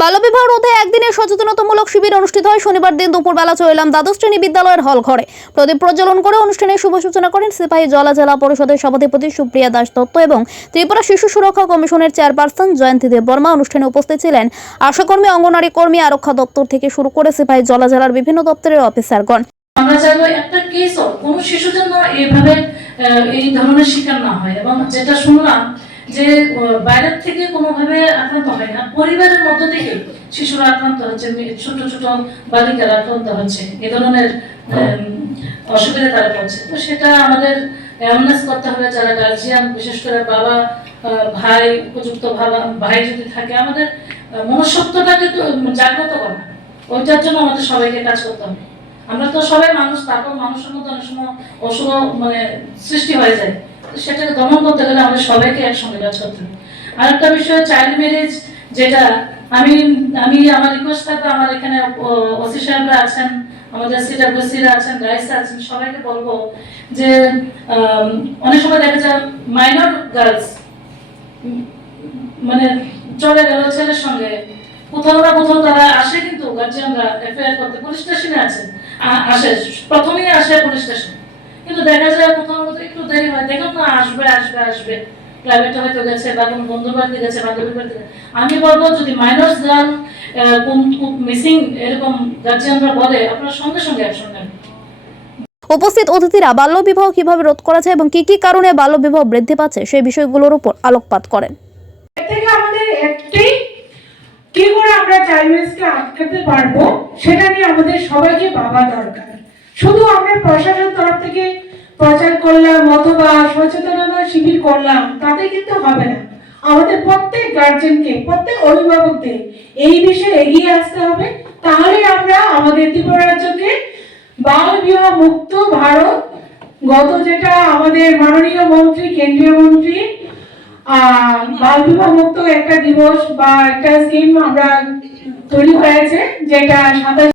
বাল্যবিবাহ রোধে একদিনের সচেতনতামূলক শিবির অনুষ্ঠিত হয়। শনিবার দিন দুপুরবেলা চলাম দ্বাদশ শ্রেণি বিদ্যালয়ের হল ঘরে। প্রদীপ প্রজ্বলন করে অনুষ্ঠানের শুভ সূচনা করেন সিপাহী জলা জেলা পরিষদের সভাধিপতি সুপ্রিয়া দাস দত্ত এবং ত্রিপুরা শিশু সুরক্ষা কমিশনের চেয়ারপারসন জয়ন্তী দেব বর্মা অনুষ্ঠানে উপস্থিত ছিলেন। আশাকর্মী অঙ্গনারী কর্মী আরক্ষা দপ্তর থেকে শুরু করে সিপাহী জলা জেলার বিভিন্ন দপ্তরের অফিসারগণ। আমরা চাইব একটা কেসও কোনো শিশু যেন এইভাবে আহ, এই ধরনের শিকার না হয়। এবং যেটা শুনলাম যে বাইরের থেকে কোনোভাবে আক্রান্ত হয় না। পরিবারের মধ্য থেকে শিশুরা আক্রান্ত হচ্ছে ছোট ছোট বালিকারা আক্রান্ত হচ্ছে। এ ধরনের অসুবিধা তারা পড়ছে। তো সেটা আমাদের অ্যাওয়ারনেস করতে হবে যারা গার্জিয়ান বিশেষ করে বাবা ভাই উপযুক্ত ভাবা ভাই যদি থাকে আমাদের মনুষ্যত্বটাকে তো জাগ্রত করা। ওইটার জন্য আমাদের সবাইকে কাজ করতে হবে। আমরা তো সবাই মানুষ তারপর মানুষের মধ্যে অনেক সময় অশুভ মানে সৃষ্টি হয়ে যায়। সেটাকে দমন করতে গেলে আমাদের সবাইকে একসঙ্গে কাজ করতে হবে। আরেকটা বিষয় চাইল্ড ম্যারেজ যেটা, আমি আমি আমার রিকোয়েস্ট থাকবে, আমার এখানে ওসি সাহেবরা আছেন, আমাদের সিডাব্লিউসিরা আছেন গাইস আছেন, সবাইকে বলব যে অনেক সময় দেখা যায় মাইনর গার্লস মানে চলে গেল ছেলের সঙ্গে, কোথাও না কোথাও তারা আসে কিন্তু গার্জিয়ানরা এফআইআর করতে পুলিশ স্টেশনে আছে আসে, প্রথমেই আসে পুলিশ স্টেশন কিন্তু দেখা যায় একটু দেরি হয় না আসবে আসবে? আসবে প্রাইভেটে হয়তো গেছে বা কোনো বাড়িতে গেছে বান্ধবীর বাড়িতে আমি বলব যদি মাইনর্স গার্ল মিসিং এরকম গার্জিয়ানরা বলে আপনারা সঙ্গে সঙ্গে অ্যাকশন নেবেন। উপস্থিত অতিথিরা বাল্যবিবাহ কীভাবে রোধ করা যায় এবং কি কি কারণে বাল্যবিবাহ বৃদ্ধি পাচ্ছে সেই বিষয়গুলোর উপর আলোকপাত করেন। থেকে আমাদের একটাই কি করে আমরা চাইল্ডকে আটকাতে পারব সেটা নিয়ে আমাদের সবাইকে ভাবা দরকার। শুধু আমরা প্রশাসন তরফ থেকে প্রচার করলাম অথবা সচেতনতা শিবির করলাম তাতে কিন্তু হবে না। আমাদের প্রত্যেক গার্জেনকে প্রত্যেক অভিভাবকদের এই বিষয়ে এগিয়ে আসতে হবে। তাহলে আমরা আমাদের ত্রিপুরা রাজ্যকে বাল বিবাহ মুক্ত ভারত গত যেটা আমাদের মাননীয় মন্ত্রী, কেন্দ্রীয় মন্ত্রী বাল বিবাহ মুক্ত একটা দিবস বা একটা স্কিম আমরা তৈরি হয়েছে যেটা সাতাশ